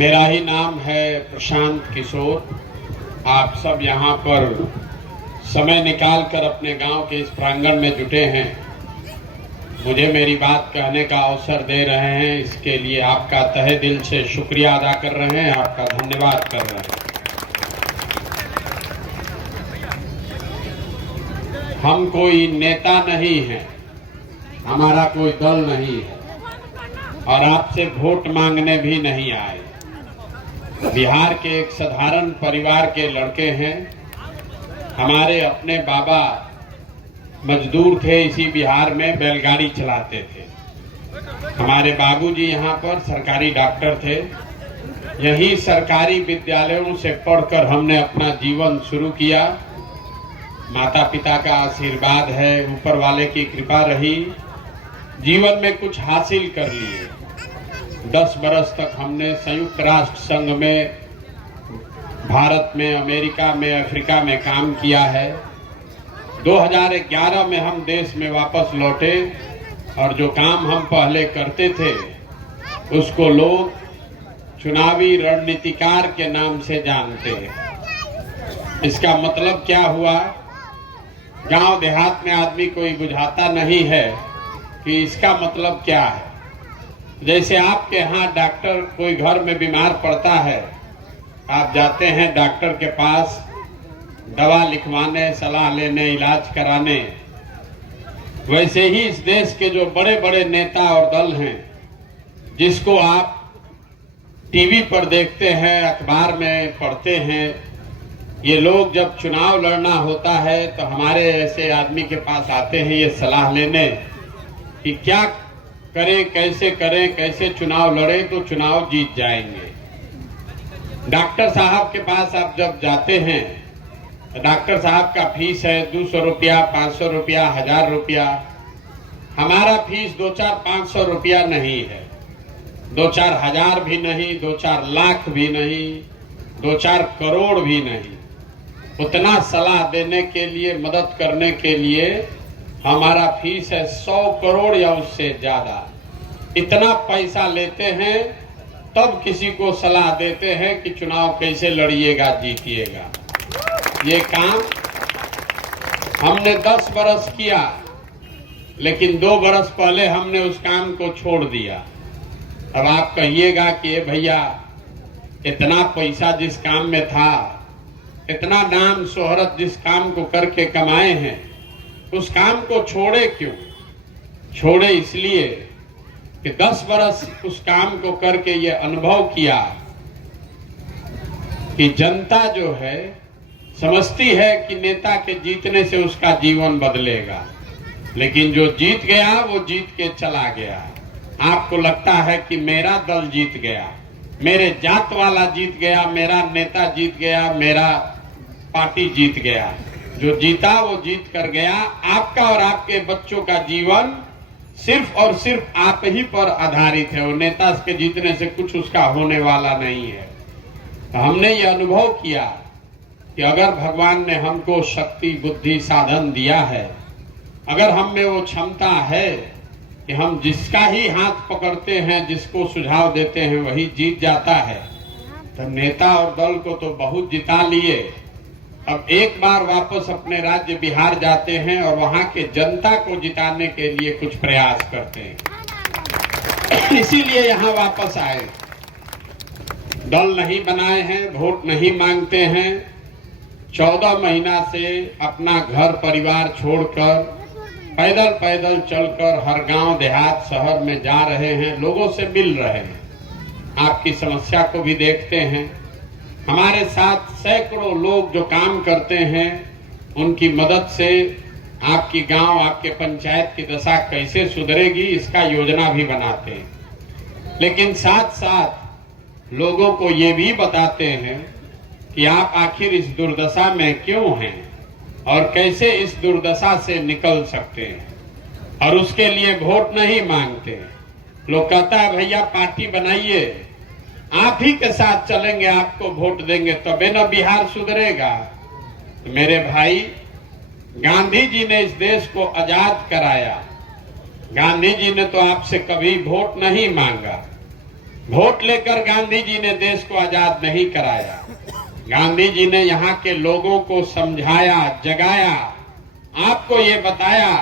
मेरा ही नाम है प्रशांत किशोर। आप सब यहाँ पर समय निकालकर अपने गांव के इस प्रांगण में जुटे हैं, मुझे मेरी बात कहने का अवसर दे रहे हैं। इसके लिए आपका तहे दिल से शुक्रिया अदा कर रहे हैं, आपका धन्यवाद कर रहे हैं। हम कोई नेता नहीं हैं, हमारा कोई दल नहीं है और आपसे वोट मांगने भी नहीं आए। बिहार के एक साधारण परिवार के लड़के हैं। हमारे अपने बाबा मजदूर थे, इसी बिहार में बैलगाड़ी चलाते थे। हमारे बाबूजी यहाँ पर सरकारी डॉक्टर थे। यही सरकारी विद्यालयों से पढ़कर हमने अपना जीवन शुरू किया। माता पिता का आशीर्वाद है, ऊपर वाले की कृपा रही, जीवन में कुछ हासिल कर लिए। 10 बरस तक हमने संयुक्त राष्ट्र संघ में, भारत में, अमेरिका में, अफ्रीका में काम किया है। 2011 में हम देश में वापस लौटे और जो काम हम पहले करते थे उसको लोग चुनावी रणनीतिकार के नाम से जानते हैं। इसका मतलब क्या हुआ? गांव देहात में आदमी कोई बुझाता नहीं है कि इसका मतलब क्या है। जैसे आपके यहाँ डॉक्टर कोई घर में बीमार पड़ता है, आप जाते हैं डॉक्टर के पास दवा लिखवाने, सलाह लेने, इलाज कराने, वैसे ही इस देश के जो बड़े बड़े नेता और दल हैं, जिसको आप टीवी पर देखते हैं, अखबार में पढ़ते हैं, ये लोग जब चुनाव लड़ना होता है तो हमारे ऐसे आदमी के पास आते हैं ये सलाह लेने कि क्या करें, कैसे चुनाव लड़े तो चुनाव जीत जाएंगे। डॉक्टर साहब के पास आप जब जाते हैं तो डॉक्टर साहब का फीस है 200 रुपया, 500 रुपया, 1000 रुपया। हमारा फीस 2-4-500 रुपया नहीं है, 2-4 हजार भी नहीं, 2-4 लाख भी नहीं, 2-4 करोड़ भी नहीं। उतना सलाह देने के लिए, मदद करने के लिए हमारा फीस है 100 करोड़ या उससे ज्यादा। इतना पैसा लेते हैं तब किसी को सलाह देते हैं कि चुनाव कैसे लड़िएगा, जीतिएगा। ये काम हमने 10 बरस किया, लेकिन 2 बरस पहले हमने उस काम को छोड़ दिया। अब आप कहिएगा कि ये भैया इतना पैसा जिस काम में था, इतना नाम शोहरत जिस काम को करके कमाए हैं, उस काम को छोड़े क्यों? छोड़े इसलिए कि 10 बरस उस काम को करके ये अनुभव किया कि जनता जो है समझती है कि नेता के जीतने से उसका जीवन बदलेगा, लेकिन जो जीत गया वो जीत के चला गया। आपको लगता है कि मेरा दल जीत गया, मेरे जात वाला जीत गया, मेरा नेता जीत गया, मेरा पार्टी जीत गया। जो जीता वो जीत कर गया। आपका और आपके बच्चों का जीवन सिर्फ और सिर्फ आप ही पर आधारित है। वो नेता के जीतने से कुछ उसका होने वाला नहीं है। तो हमने ये अनुभव किया कि अगर भगवान ने हमको शक्ति, बुद्धि, साधन दिया है, अगर हम में वो क्षमता है कि हम जिसका ही हाथ पकड़ते हैं, जिसको सुझाव देते हैं, वही जीत जाता है, तो नेता और दल को तो बहुत जिता लिए। अब एक बार वापस अपने राज्य बिहार जाते हैं और वहां के जनता को जिताने के लिए कुछ प्रयास करते हैं। इसीलिए यहाँ वापस आए। दल नहीं बनाए हैं, वोट नहीं मांगते हैं। 14 महीना से अपना घर परिवार छोड़कर पैदल पैदल चलकर हर गांव, देहात, शहर में जा रहे हैं, लोगों से मिल रहे हैं, आपकी समस्या को भी देखते हैं। हमारे साथ सैकड़ों लोग जो काम करते हैं, उनकी मदद से आपकी गांव, आपके पंचायत की दशा कैसे सुधरेगी, इसका योजना भी बनाते हैं। लेकिन साथ साथ लोगों को ये भी बताते हैं कि आप आखिर इस दुर्दशा में क्यों हैं और कैसे इस दुर्दशा से निकल सकते हैं। और उसके लिए वोट नहीं मांगते। लोग कहता है भैया पार्टी बनाइए, आप ही के साथ चलेंगे, आपको वोट देंगे तबे न बिहार सुधरेगा। तो मेरे भाई, गांधी जी ने इस देश को आजाद कराया। गांधी जी ने तो आपसे कभी वोट नहीं मांगा। वोट लेकर गांधी जी ने देश को आजाद नहीं कराया। गांधी जी ने यहाँ के लोगों को समझाया, जगाया, आपको ये बताया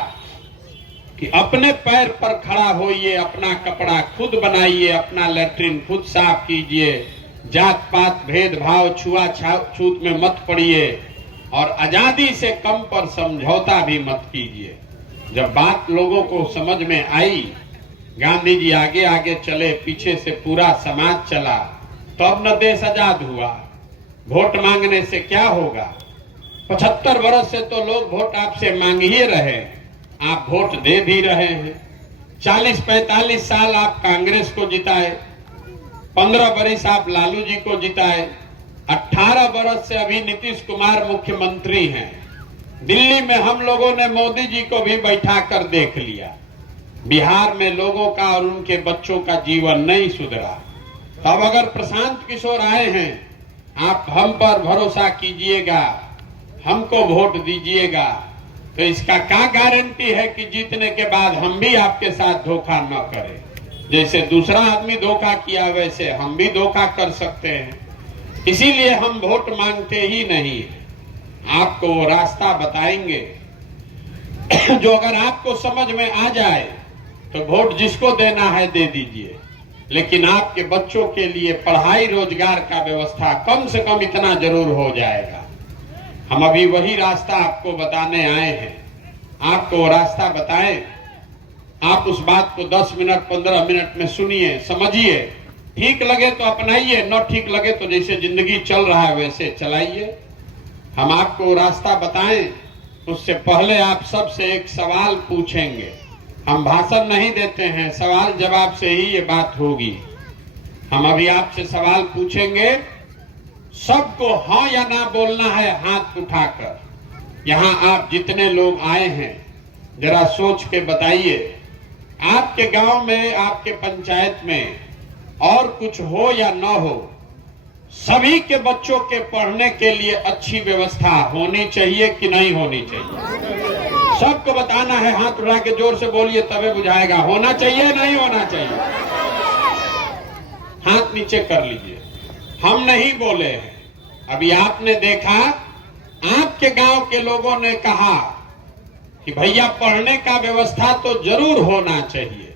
कि अपने पैर पर खड़ा होइए, अपना कपड़ा खुद बनाइए, अपना लैट्रिन खुद साफ कीजिए, जात पात भेदभाव छुआछूत में मत पड़िए और आजादी से कम पर समझौता भी मत कीजिए। जब बात लोगों को समझ में आई, गांधी जी आगे आगे चले, पीछे से पूरा समाज चला, तो अब न देश आजाद हुआ। वोट मांगने से क्या होगा? 75 वर्ष से तो लोग वोट आपसे मांग ही रहे, आप वोट दे भी रहे हैं। 40-45 साल आप कांग्रेस को जिताए, 15 वर्ष आप लालू जी को जिताए, 18 वर्ष से अभी नीतीश कुमार मुख्यमंत्री हैं। दिल्ली में हम लोगों ने मोदी जी को भी बैठा कर देख लिया। बिहार में लोगों का और उनके बच्चों का जीवन नहीं सुधरा। अब अगर प्रशांत किशोर आए हैं, आप हम पर भरोसा कीजिएगा, हमको वोट दीजिएगा, तो इसका क्या गारंटी है कि जीतने के बाद हम भी आपके साथ धोखा न करें। जैसे दूसरा आदमी धोखा किया वैसे हम भी धोखा कर सकते हैं। इसीलिए हम वोट मांगते ही नहीं है, आपको वो रास्ता बताएंगे जो अगर आपको समझ में आ जाए तो वोट जिसको देना है दे दीजिए, लेकिन आपके बच्चों के लिए पढ़ाई रोजगार का व्यवस्था कम से कम इतना जरूर हो जाएगा। हम अभी वही रास्ता आपको बताने आए हैं, आपको वो रास्ता बताएं। आप उस बात को 10 मिनट 15 मिनट में सुनिए, समझिए, ठीक लगे तो अपनाइए, न ठीक लगे तो जैसे जिंदगी चल रहा है वैसे चलाइए। हम आपको वो रास्ता बताएं, उससे पहले आप सबसे एक सवाल पूछेंगे। हम भाषण नहीं देते हैं, सवाल जवाब से ही ये बात होगी। हम अभी आपसे सवाल पूछेंगे, सबको हाँ या ना बोलना है हाथ उठाकर। यहाँ आप जितने लोग आए हैं जरा सोच के बताइए, आपके गांव में, आपके पंचायत में और कुछ हो या ना हो, सभी के बच्चों के पढ़ने के लिए अच्छी व्यवस्था होनी चाहिए कि नहीं होनी चाहिए? सबको बताना है, हाथ उठा के जोर से बोलिए तबे बुझाएगा। होना चाहिए नहीं होना चाहिए? हाथ नीचे कर लीजिए। हम नहीं बोले हैं, अभी आपने देखा, आपके गांव के लोगों ने कहा कि भैया पढ़ने का व्यवस्था तो जरूर होना चाहिए।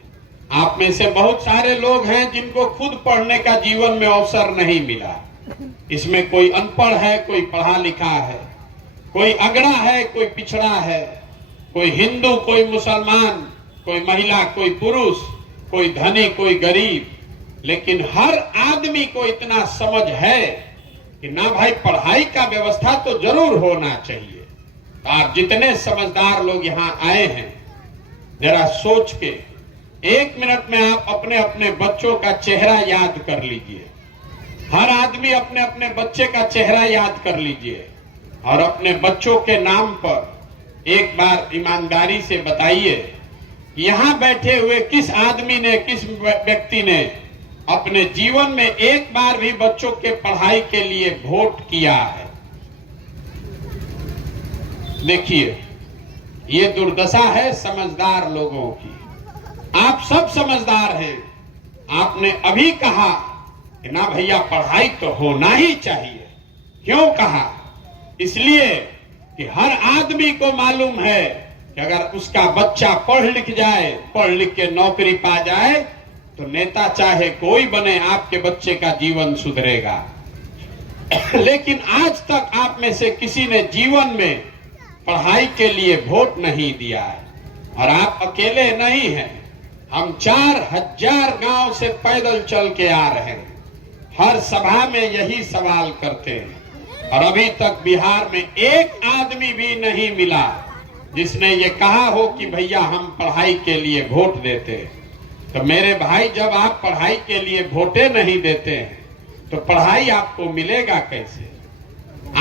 आप में से बहुत सारे लोग हैं जिनको खुद पढ़ने का जीवन में अवसर नहीं मिला। इसमें कोई अनपढ़ है, कोई पढ़ा लिखा है, कोई अगड़ा है, कोई पिछड़ा है, कोई हिंदू, कोई मुसलमान, कोई महिला, कोई पुरुष, कोई धनी, कोई गरीब, लेकिन हर आदमी को इतना समझ है कि ना भाई पढ़ाई का व्यवस्था तो जरूर होना चाहिए। तो आप जितने समझदार लोग यहाँ आए हैं, जरा सोच के 1 मिनट में आप अपने अपने बच्चों का चेहरा याद कर लीजिए। हर आदमी अपने अपने बच्चे का चेहरा याद कर लीजिए और अपने बच्चों के नाम पर एक बार ईमानदारी से बताइए, यहाँ बैठे हुए किस आदमी ने, किस व्यक्ति ने अपने जीवन में एक बार भी बच्चों के पढ़ाई के लिए वोट किया है? देखिए, ये दुर्दशा है समझदार लोगों की। आप सब समझदार हैं, आपने अभी कहा कि ना भैया पढ़ाई तो होना ही चाहिए। क्यों कहा? इसलिए कि हर आदमी को मालूम है कि अगर उसका बच्चा पढ़ लिख जाए, पढ़ लिख के नौकरी पा जाए, तो नेता चाहे कोई बने, आपके बच्चे का जीवन सुधरेगा। लेकिन आज तक आप में से किसी ने जीवन में पढ़ाई के लिए वोट नहीं दिया है। और आप अकेले नहीं हैं, हम 4000 गांव से पैदल चल के आ रहे हैं। हर सभा में यही सवाल करते हैं और अभी तक बिहार में एक आदमी भी नहीं मिला जिसने ये कहा हो कि भैया हम पढ़ाई के लिए वोट देते हैं। तो मेरे भाई, जब आप पढ़ाई के लिए वोटे नहीं देते हैं तो पढ़ाई आपको मिलेगा कैसे?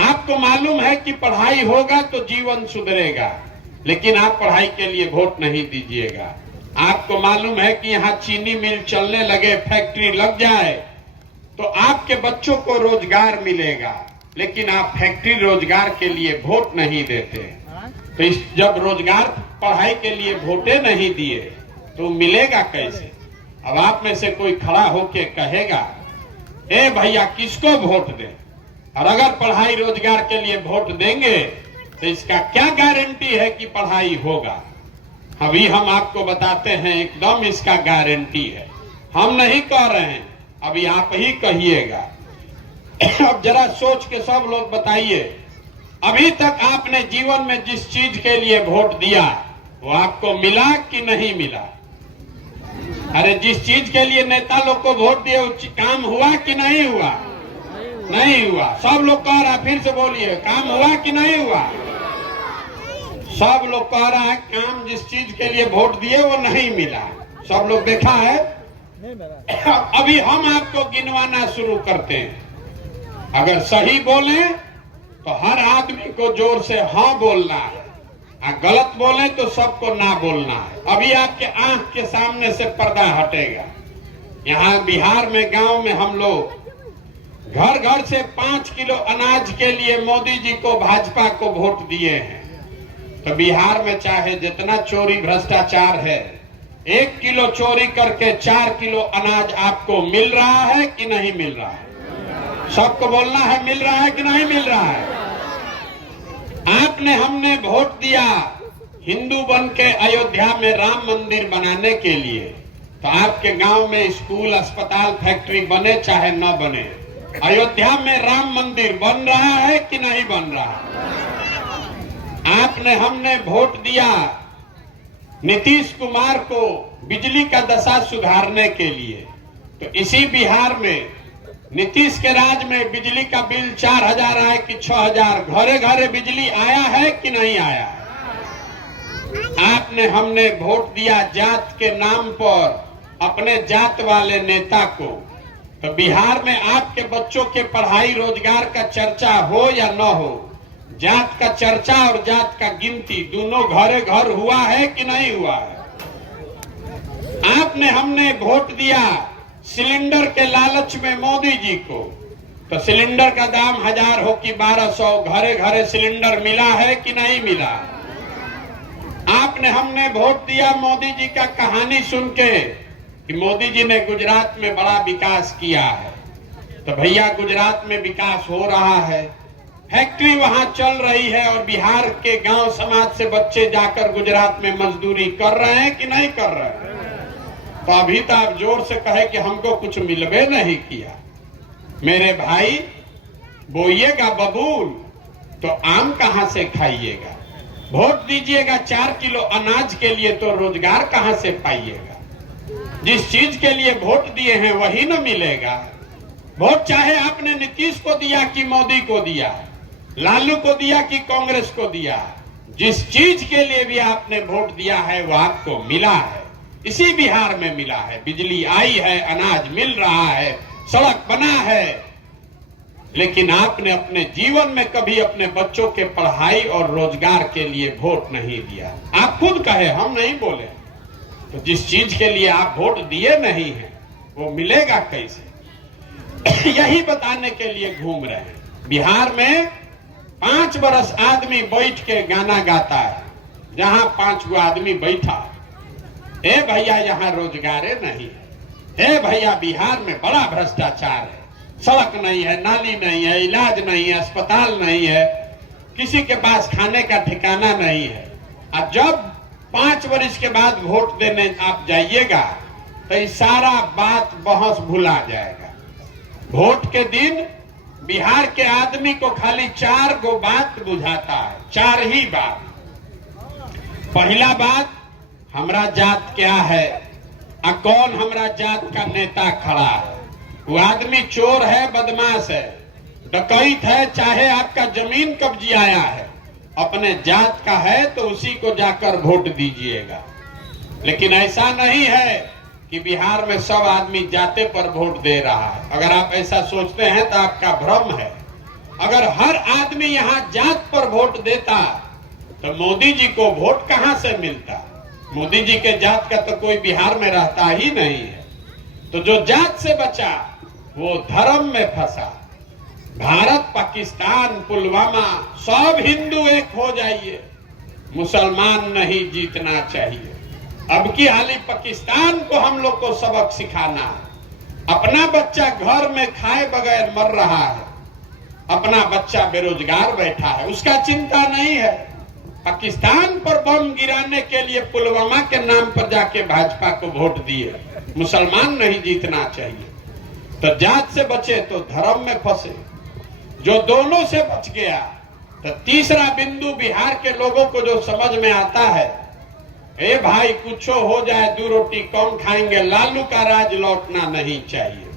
आपको मालूम है कि पढ़ाई होगा तो जीवन सुधरेगा, लेकिन आप पढ़ाई के लिए वोट नहीं दीजिएगा। आपको मालूम है कि यहाँ चीनी मिल चलने लगे, फैक्ट्री लग जाए तो आपके बच्चों को रोजगार मिलेगा, लेकिन आप फैक्ट्री रोजगार के लिए वोट नहीं देते। तो जब रोजगार पढ़ाई के लिए वोटे नहीं दिए तो मिलेगा कैसे? अब आप में से कोई खड़ा होके कहेगा, ए भैया किसको वोट दें, और अगर पढ़ाई रोजगार के लिए वोट देंगे तो इसका क्या गारंटी है कि पढ़ाई होगा। अभी हम आपको बताते हैं, एकदम इसका गारंटी है। हम नहीं कह रहे हैं, अभी आप ही कहिएगा। अब जरा सोच के सब लोग बताइए, अभी तक आपने जीवन में जिस चीज के लिए वोट दिया वो आपको मिला कि नहीं मिला। अरे जिस चीज के लिए नेता लोग को वोट दिए वो काम हुआ कि नहीं हुआ। नहीं हुआ। सब लोग कह रहा, फिर से बोलिए, काम हुआ कि नहीं हुआ। सब लोग कह रहा है काम जिस चीज के लिए वोट दिए वो नहीं मिला। सब लोग देखा है। अभी हम आपको गिनवाना शुरू करते हैं। अगर सही बोले तो हर आदमी को जोर से हाँ बोलना है, और गलत बोले तो सबको ना बोलना है। अभी आपके आंख के सामने से पर्दा हटेगा। यहाँ बिहार में गांव में हम लोग घर घर से 5 किलो अनाज के लिए मोदी जी को, भाजपा को वोट दिए हैं। तो बिहार में चाहे जितना चोरी भ्रष्टाचार है, 1 किलो चोरी करके 4 किलो अनाज आपको मिल रहा है कि नहीं मिल रहा है। सबको बोलना है, मिल रहा है कि नहीं मिल रहा है। आपने हमने वोट दिया हिंदू बन के अयोध्या में राम मंदिर बनाने के लिए, तो आपके गांव में स्कूल, अस्पताल, फैक्ट्री बने चाहे न बने, अयोध्या में राम मंदिर बन रहा है कि नहीं बन रहा है। आपने हमने वोट दिया नीतीश कुमार को बिजली का दशा सुधारने के लिए, तो इसी बिहार में नीतीश के राज में बिजली का बिल 4,000 आए कि 6,000, घरे घरे बिजली आया है कि नहीं आया। आपने हमने वोट दिया जात के नाम पर अपने जात वाले नेता को, तो बिहार में आपके बच्चों के पढ़ाई रोजगार का चर्चा हो या न हो, जात का चर्चा और जात का गिनती दोनों घरे घर हुआ है कि नहीं हुआ है। आपने हमने वोट दिया सिलेंडर के लालच में मोदी जी को, तो सिलेंडर का दाम 1000 हो कि 1200, घरे घरे सिलेंडर मिला है कि नहीं मिला। आपने हमने वोट दिया मोदी जी का कहानी सुन के कि मोदी जी ने गुजरात में बड़ा विकास किया है, तो भैया गुजरात में विकास हो रहा है, फैक्ट्री वहां चल रही है, और बिहार के गांव समाज से बच्चे जाकर गुजरात में मजदूरी कर रहे हैं कि नहीं कर रहे हैं। तो अभी तो आप जोर से कहे कि हमको कुछ मिलवे नहीं किया। मेरे भाई, बोइएगा बबूल तो आम कहां से खाइएगा। वोट दीजिएगा 4 किलो अनाज के लिए तो रोजगार कहां से पाइएगा। जिस चीज के लिए वोट दिए हैं वही न मिलेगा। वोट चाहे आपने नीतीश को दिया कि मोदी को दिया, लालू को दिया कि कांग्रेस को दिया, जिस चीज के लिए भी आपने वोट दिया है वो आपको मिला है। इसी बिहार में मिला है। बिजली आई है, अनाज मिल रहा है, सड़क बना है, लेकिन आपने अपने जीवन में कभी अपने बच्चों के पढ़ाई और रोजगार के लिए वोट नहीं दिया। आप खुद कहे, हम नहीं बोले। तो जिस चीज के लिए आप वोट दिए नहीं है वो मिलेगा कैसे। यही बताने के लिए घूम रहे हैं। बिहार में 5 बरस आदमी बैठ के गाना गाता है, जहां 5 गो आदमी बैठा, ए भैया यहाँ रोजगारे नहीं है, ए भैया बिहार में बड़ा भ्रष्टाचार है, सड़क नहीं है, नाली नहीं है, इलाज नहीं है, अस्पताल नहीं है, किसी के पास खाने का ठिकाना नहीं है। और जब 5 वर्ष के बाद वोट देने आप जाइएगा तो ये सारा बात बहस भुला जाएगा। वोट के दिन बिहार के आदमी को खाली 4 गो बात बुझाता है, 4 ही बात। पहला बात, हमरा जात क्या है, और कौन हमरा जात का नेता खड़ा है। वो आदमी चोर है, बदमाश है, डकैत है, चाहे आपका जमीन कब्जियाया है, अपने जात का है तो उसी को जाकर वोट दीजिएगा। लेकिन ऐसा नहीं है कि बिहार में सब आदमी जाते पर वोट दे रहा है। अगर आप ऐसा सोचते हैं तो आपका भ्रम है। अगर हर आदमी यहाँ जात पर वोट देता तो मोदी जी को वोट कहां से मिलता। मोदी जी के जात का तो कोई बिहार में रहता ही नहीं है। तो जो जात से बचा वो धर्म में फंसा। भारत, पाकिस्तान, पुलवामा, सब हिंदू एक हो जाइए, मुसलमान नहीं जीतना चाहिए। अब की हाली पाकिस्तान को हम लोग को सबक सिखाना है। अपना बच्चा घर में खाए बगैर मर रहा है, अपना बच्चा बेरोजगार बैठा है, उसका चिंता नहीं है। पाकिस्तान पर बम गिराने के लिए पुलवामा के नाम पर जाके भाजपा को वोट दिए। मुसलमान नहीं जीतना चाहिए, तो जात से बचे तो धर्म में फंसे। जो दोनों से बच गया, तो तीसरा बिंदु बिहार के लोगों को जो समझ में आता है, ए भाई कुछ हो जाए, 2 रोटी कौन खाएंगे, लालू का राज लौटना नहीं चाहिए।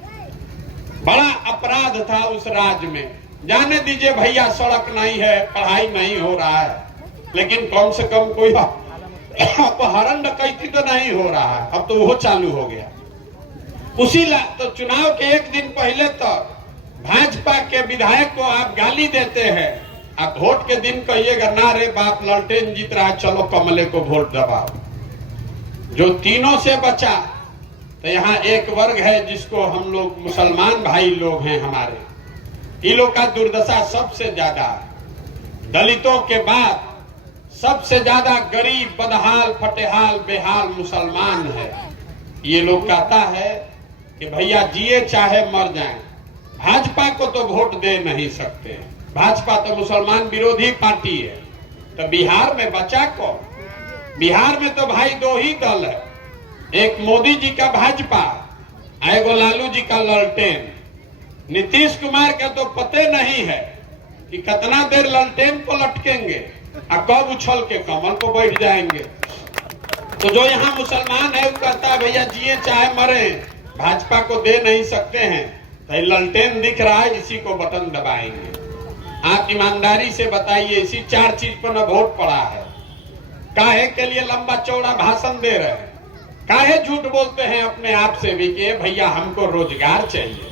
बड़ा अपराध था उस राज में। जाने दीजिए भैया, सड़क नहीं है, पढ़ाई नहीं हो रहा है, लेकिन कम से कम कोई अपहरण डकैती तो नहीं हो रहा है। अब तो वो चालू हो गया। उसी तो चुनाव के एक दिन पहले तो भाजपा के विधायक को आप गाली देते हैं, आप वोट के दिन कहिएगा ना रे बाप ललटेन जीत रहा है, चलो कमले को वोट दबाओ। जो तीनों से बचा, तो यहाँ एक वर्ग है जिसको हम लोग मुसलमान भाई लोग हैं हमारे, इन लोग का दुर्दशा सबसे ज्यादा, दलितों के बाद सबसे ज्यादा गरीब, बदहाल, फटेहाल, बेहाल मुसलमान है। ये लोग कहता है कि भैया जिए चाहे मर जाएं, भाजपा को तो वोट दे नहीं सकते, भाजपा तो मुसलमान विरोधी पार्टी है। तो बिहार में बचा कौन? बिहार में तो भाई 2 ही दल है, एक मोदी जी का भाजपा, एगो लालू जी का ललटेन। नीतीश कुमार का तो पते नहीं है कि कितना देर ललटेन को लटकेंगे और कब उछल के कमल को बैठ जाएंगे। तो जो यहाँ मुसलमान है वो कहता है भैया जिए चाहे मरे, भाजपा को दे नहीं सकते हैं, तो ललटेन दिख रहा है, इसी को बटन दबाएंगे। आप ईमानदारी से बताइए, इसी 4 चीज पर न वोट पड़ा है। काहे के लिए लंबा चौड़ा भाषण दे रहे हैं, काहे झूठ बोलते हैं अपने आप से भी कि भैया हमको रोजगार चाहिए,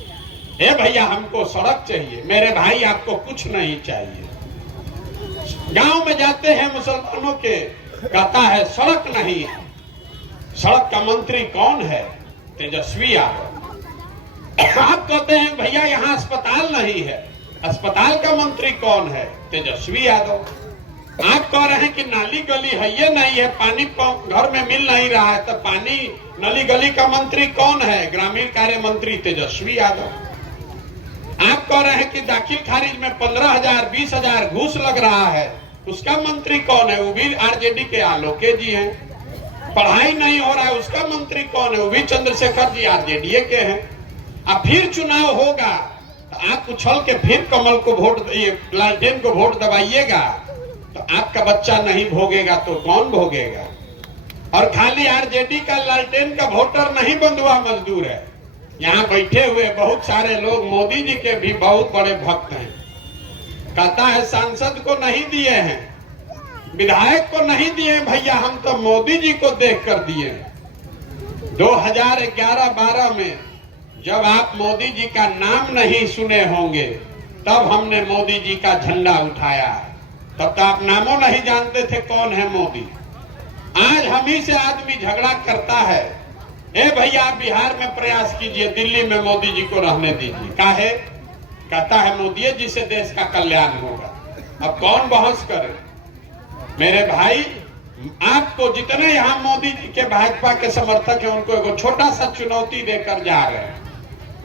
ए भैया हमको सड़क चाहिए। मेरे भाई आपको कुछ नहीं चाहिए। गांव में जाते हैं मुसलमानों के, कहता है सड़क नहीं है। सड़क का मंत्री कौन है? तेजस्वी यादव। आप कहते हैं भैया यहाँ अस्पताल नहीं है, अस्पताल का मंत्री कौन है? तेजस्वी यादव। आप कह रहे हैं कि नाली गली है, ये नहीं है, पानी घर में मिल नहीं रहा है, तो पानी नली गली का मंत्री कौन है? ग्रामीण कार्य मंत्री तेजस्वी यादव। आप कह रहे हैं कि दाखिल खारिज में 15,000 20,000 घूस लग रहा है, उसका मंत्री कौन है? वो भी आरजेडी के आलोके जी हैं। पढ़ाई नहीं हो रहा है, उसका मंत्री कौन है? वो भी चंद्रशेखर जी आरजेडी के हैं। अब फिर चुनाव होगा तो आप उछल के फिर कमल को वोट, लालटेन को वोट दबाइएगा, तो आपका बच्चा नहीं भोगेगा तो कौन भोगेगा? और खाली आरजेडी का लालटेन का वोटर नहीं बंधुआ मजदूर है। यहाँ बैठे हुए बहुत सारे लोग मोदी जी के भी बहुत बड़े भक्त हैं। कहता है सांसद को नहीं दिए हैं, विधायक को नहीं दिए भैया, हम तो मोदी जी को देख कर दिए। 2011-12 में जब आप मोदी जी का नाम नहीं सुने होंगे, तब हमने मोदी जी का झंडा उठाया। तब तो आप नामों नहीं जानते थे कौन है मोदी। आज हम ही से आदमी झगड़ा करता है, ए भैया आप बिहार में प्रयास कीजिए, दिल्ली में मोदी जी को रहने दीजिए। काहे? कहता है मोदी जी से देश का कल्याण होगा। अब कौन बहस करे? मेरे भाई, आपको जितने यहाँ मोदी जी के भाजपा के समर्थक हैं, उनको एक छोटा सा चुनौती देकर जा रहे हैं।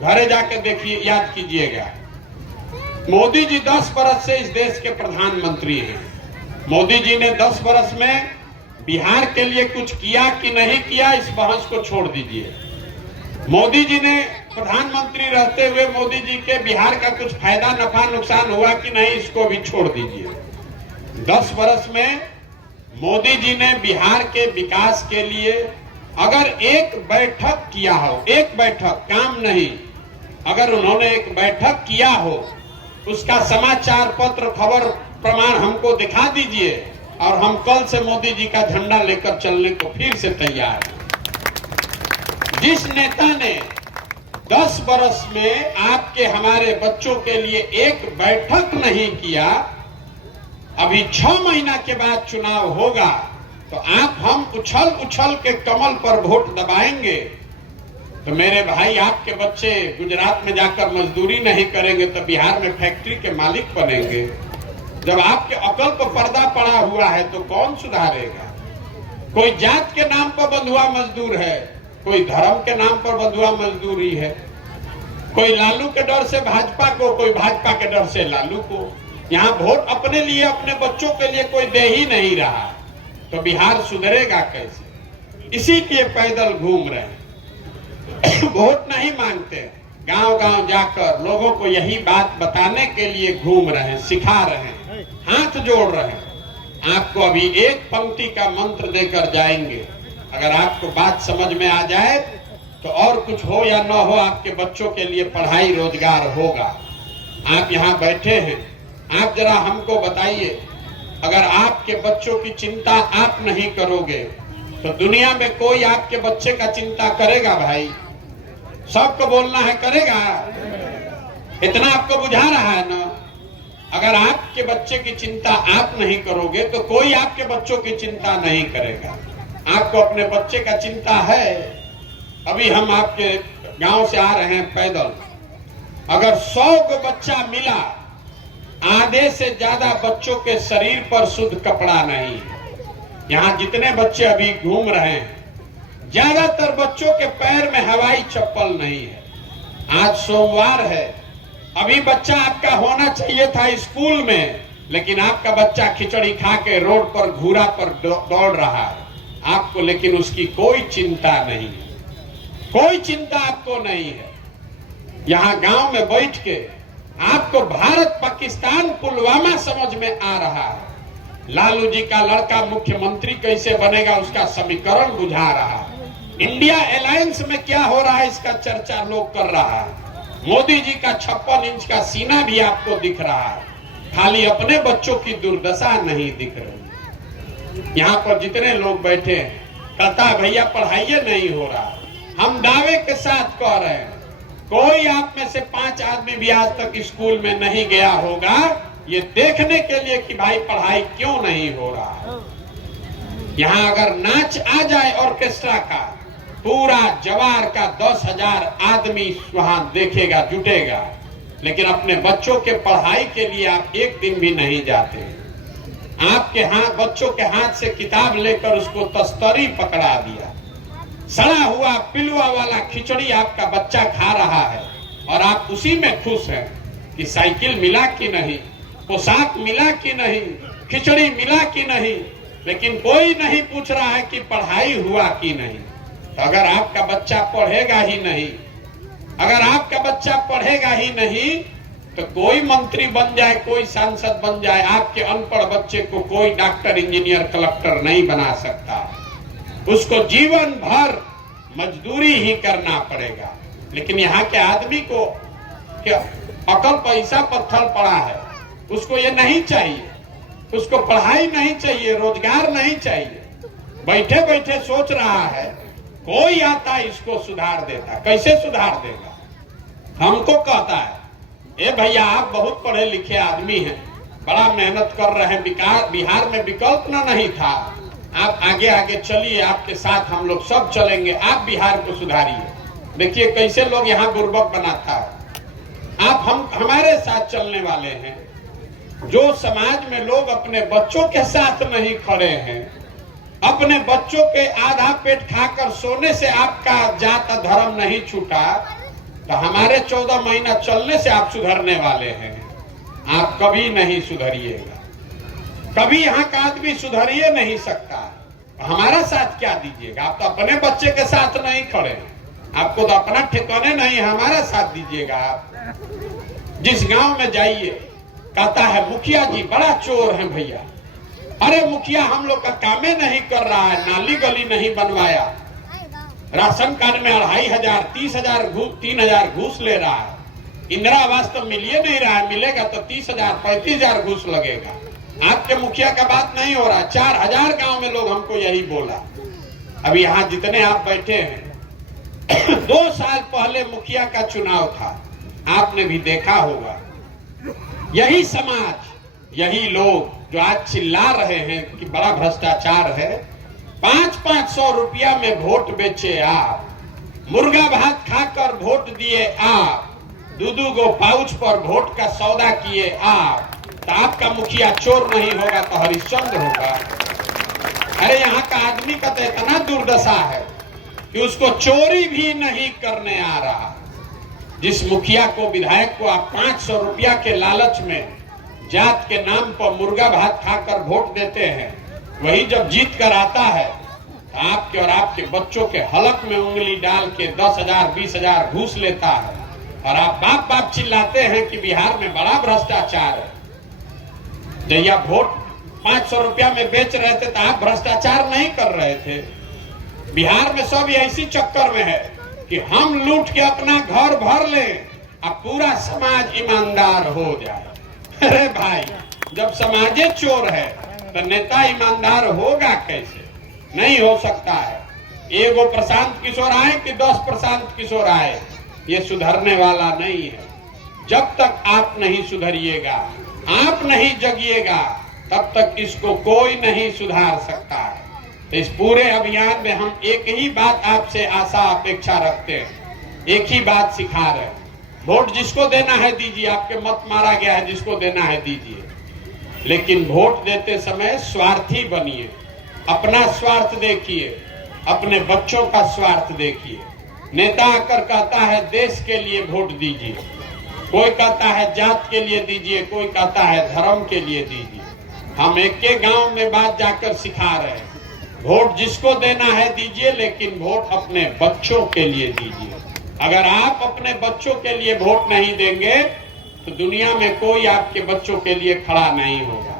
घरे जाके देखिए, याद कीजिएगा, मोदी जी 10 बरस से इस देश के प्रधानमंत्री हैं। मोदी जी ने 10 बरस में बिहार के लिए कुछ किया कि नहीं किया, इस बहस को छोड़ दीजिए। मोदी जी ने प्रधानमंत्री रहते हुए मोदी जी के बिहार का कुछ फायदा नफा नुकसान हुआ कि नहीं, इसको भी छोड़ दीजिए। 10 बरस में मोदी जी ने बिहार के विकास के लिए अगर एक बैठक किया हो, एक बैठक, काम नहीं, अगर उन्होंने एक बैठक किया हो, उसका समाचार पत्र, खबर, प्रमाण हमको दिखा दीजिए, और हम कल से मोदी जी का झंडा लेकर चलने को फिर से तैयार हैं। जिस नेता ने 10 बरस में आपके हमारे बच्चों के लिए एक बैठक नहीं किया, अभी 6 महीना के बाद चुनाव होगा तो आप हम उछल उछल के कमल पर वोट दबाएंगे, तो मेरे भाई आपके बच्चे गुजरात में जाकर मजदूरी नहीं करेंगे तो बिहार में फैक्ट्री के मालिक बनेंगे। जब आपके अकल पर पर्दा पड़ा हुआ है तो कौन सुधारेगा? कोई जात के नाम पर बंधुआ मजदूर है, कोई धर्म के नाम पर बंधुआ मजदूरी है, कोई लालू के डर से भाजपा को, कोई भाजपा के डर से लालू को। यहाँ वोट अपने लिए, अपने बच्चों के लिए कोई दे ही नहीं रहा, तो बिहार सुधरेगा कैसे? इसीलिए पैदल घूम रहे हैं, वोट नहीं मांगते, गांव गांव जाकर लोगों को यही बात बताने के लिए घूम रहे हैं, सिखा रहे हैं, हाथ जोड़ रहे हैं। आपको अभी एक पंक्ति का मंत्र देकर जाएंगे, अगर आपको बात समझ में आ जाए तो और कुछ हो या न हो, आपके बच्चों के लिए पढ़ाई रोजगार होगा। आप यहाँ बैठे हैं, आप जरा हमको बताइए, अगर आपके बच्चों की चिंता आप नहीं करोगे तो दुनिया में कोई आपके बच्चे का चिंता करेगा? भाई सबको बोलना है, करेगा? इतना आपको बुझा रहा है ना? अगर आपके बच्चे की चिंता आप नहीं करोगे तो कोई आपके बच्चों की चिंता नहीं करेगा। आपको अपने बच्चे का चिंता है। अभी हम आपके गांव से आ रहे हैं पैदल, अगर 100 को बच्चा मिला, आधे से ज्यादा बच्चों के शरीर पर शुद्ध कपड़ा नहीं है। यहाँ जितने बच्चे अभी घूम रहे हैं, ज्यादातर बच्चों के पैर में हवाई चप्पल नहीं है। आज सोमवार है, अभी बच्चा आपका होना चाहिए था स्कूल में, लेकिन आपका बच्चा खिचड़ी खा के रोड पर घूरा पर दौड़ रहा है आपको, लेकिन उसकी कोई चिंता नहीं है, कोई चिंता आपको नहीं है। यहाँ गांव में बैठ के आपको भारत पाकिस्तान पुलवामा समझ में आ रहा है। लालू जी का लड़का मुख्यमंत्री कैसे बनेगा उसका समीकरण बुझा रहा है। इंडिया अलायंस में क्या हो रहा है इसका चर्चा लोग कर रहा है। मोदी जी का 56 इंच का सीना भी आपको दिख रहा है, खाली अपने बच्चों की दुर्दशा नहीं दिख रही। यहाँ पर जितने लोग बैठे हैं, कहता भैया पढ़ाई नहीं हो रहा, हम दावे के साथ कह रहे हैं, कोई आप में से 5 आदमी भी आज तक स्कूल में नहीं गया होगा ये देखने के लिए कि भाई पढ़ाई क्यों नहीं हो रहा। यहाँ अगर नाच आ जाए ऑर्केस्ट्रा का, पूरा जवार का 10,000 आदमी वहां देखेगा, जुटेगा, लेकिन अपने बच्चों के पढ़ाई के लिए आप एक दिन भी नहीं जाते। आपके हाथ, बच्चों के हाथ से किताब लेकर उसको तस्तरी पकड़ा दिया, सड़ा हुआ पिलुआ वाला खिचड़ी आपका बच्चा खा रहा है और आप उसी में खुश हैं कि साइकिल मिला कि नहीं, पोशाक मिला कि नहीं, खिचड़ी मिला कि नहीं, लेकिन कोई नहीं पूछ रहा है कि पढ़ाई हुआ कि नहीं। तो अगर आपका बच्चा पढ़ेगा ही नहीं, अगर आपका बच्चा पढ़ेगा ही नहीं, तो कोई मंत्री बन जाए, कोई सांसद बन जाए, आपके अनपढ़ बच्चे को कोई डॉक्टर, इंजीनियर, कलेक्टर नहीं बना सकता। उसको जीवन भर मजदूरी ही करना पड़ेगा। लेकिन यहाँ के आदमी को क्या अकल पैसा पत्थर पड़ा है, उसको ये नहीं चाहिए, उसको पढ़ाई नहीं चाहिए, रोजगार नहीं चाहिए। बैठे बैठे सोच रहा है कोई आता इसको सुधार देता। कैसे सुधार देगा? हमको कहता है, ए भैया आप बहुत पढ़े लिखे आदमी हैं, बड़ा मेहनत कर रहे हैं, बिहार में विकल्प ना नहीं था, आप आगे आगे चलिए, आपके साथ हम लोग सब चलेंगे, आप बिहार को सुधारिए। देखिए कैसे लोग यहाँ बुर्बक बनाता है। आप हमारे साथ चलने वाले हैं। जो समाज में लोग अपने बच्चों के साथ नहीं खड़े हैं, अपने बच्चों के आधा पेट खाकर सोने से आपका जात धर्म नहीं छूटा, तो हमारे 14 महीना चलने से आप सुधरने वाले हैं। आप कभी नहीं सुधरिएगा, कभी यहाँ का आदमी सुधरिए नहीं सकता। हमारा साथ क्या दीजिएगा? आप तो अपने बच्चे के साथ नहीं खड़े, आपको तो अपना ठिकाने नहीं, हमारा साथ दीजिएगा। आप जिस गांव में जाइए, कहता है मुखिया जी बड़ा चोर है भैया। अरे मुखिया हम लोग का कामे नहीं कर रहा है, नाली गली नहीं बनवाया, राशन कार्ड में 2,500, 30,000, 3,000 घूस ले रहा है, इंदिरा आवास तो मिलिए नहीं रहा है, मिलेगा तो 30,000, 35,000 घूस लगेगा। आपके मुखिया का बात नहीं हो रहा। 4,000 गांव में लोग हमको यही बोला। अभी यहाँ जितने आप बैठे हैं 2 साल पहले मुखिया का चुनाव था, आपने भी देखा होगा। यही समाज, यही लोग जो आज चिल्ला रहे हैं कि बड़ा भ्रष्टाचार है, 500-500 रुपया में वोट बेचे आप, मुर्गा भात खाकर वोट दिए आप, 2-2 गो पाउच पर वोट का सौदा किए आप, तो आपका मुखिया चोर नहीं होगा तो हरिश्चंद्र होगा। अरे यहाँ का आदमी का तो इतना दुर्दशा है कि उसको चोरी भी नहीं करने आ रहा। जिस मुखिया को, विधायक को आप 500 रुपया के लालच में जात के नाम पर मुर्गा भात खाकर वोट देते हैं, वही जब जीत कर आता है तो आपके और आपके बच्चों के हलक में उंगली डाल के 10,000 20,000 घूस लेता है और आप बाप बाप चिल्लाते हैं कि बिहार में बड़ा भ्रष्टाचार है। जब आप वोट 500 रुपया में बेच रहे थे तो आप भ्रष्टाचार नहीं कर रहे थे। बिहार में सब ऐसी चक्कर में है कि हम लूट के अपना घर भर लें और पूरा समाज ईमानदार हो जाए। अरे भाई, जब समाजे चोर है तो नेता ईमानदार होगा कैसे? नहीं हो सकता है। एगो प्रशांत किशोर आए कि 10 प्रशांत किशोर आए, ये सुधरने वाला नहीं है। जब तक आप नहीं सुधरिएगा, आप नहीं जगिएगा, तब तक इसको कोई नहीं सुधार सकता है। इस पूरे अभियान में हम एक ही बात आपसे आशा अपेक्षा रखते हैं, एक ही बात सिखा रहे हैं। वोट जिसको देना है दीजिए, आपके मत मारा गया है, जिसको देना है दीजिए, लेकिन वोट देते समय स्वार्थी बनिए। अपना स्वार्थ देखिए, अपने बच्चों का स्वार्थ देखिए। नेता आकर कहता है देश के लिए वोट दीजिए, कोई कहता है जात के लिए दीजिए, कोई कहता है धर्म के लिए दीजिए। हम एक के गांव में बात जाकर सिखा रहे हैं, वोट जिसको देना है दीजिए, लेकिन वोट अपने बच्चों के लिए दीजिए। अगर आप अपने बच्चों के लिए वोट नहीं देंगे तो दुनिया में कोई आपके बच्चों के लिए खड़ा नहीं होगा।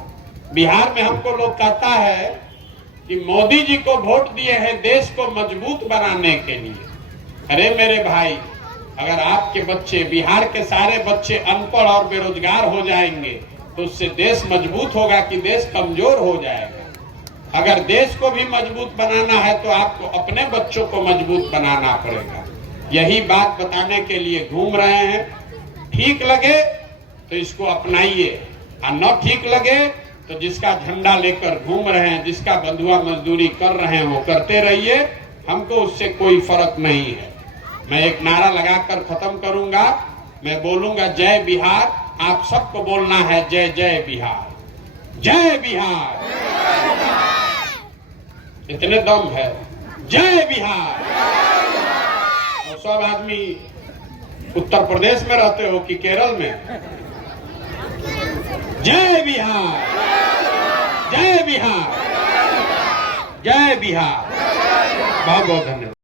बिहार में हमको लोग कहता है कि मोदी जी को वोट दिए हैं देश को मजबूत बनाने के लिए। अरे मेरे भाई, अगर आपके बच्चे, बिहार के सारे बच्चे अनपढ़ और बेरोजगार हो जाएंगे तो उससे देश मजबूत होगा कि देश कमजोर हो जाएगा? अगर देश को भी मजबूत बनाना है तो आपको अपने बच्चों को मजबूत बनाना पड़ेगा। यही बात बताने के लिए घूम रहे हैं। ठीक लगे तो इसको अपनाइए और न ठीक लगे तो जिसका झंडा लेकर घूम रहे हैं, जिसका बंधुआ मजदूरी कर रहे हैं, वो करते रहिए। हमको उससे कोई फर्क नहीं है। मैं एक नारा लगाकर खत्म करूंगा। मैं बोलूंगा जय बिहार, आप सबको बोलना है जय जय बिहार, जय बिहार। इतने दम है, जय बिहार। और सब आदमी उत्तर प्रदेश में रहते हो कि केरल में, जय बिहार, जय बिहार, जय बिहार। बहुत बहुत धन्यवाद।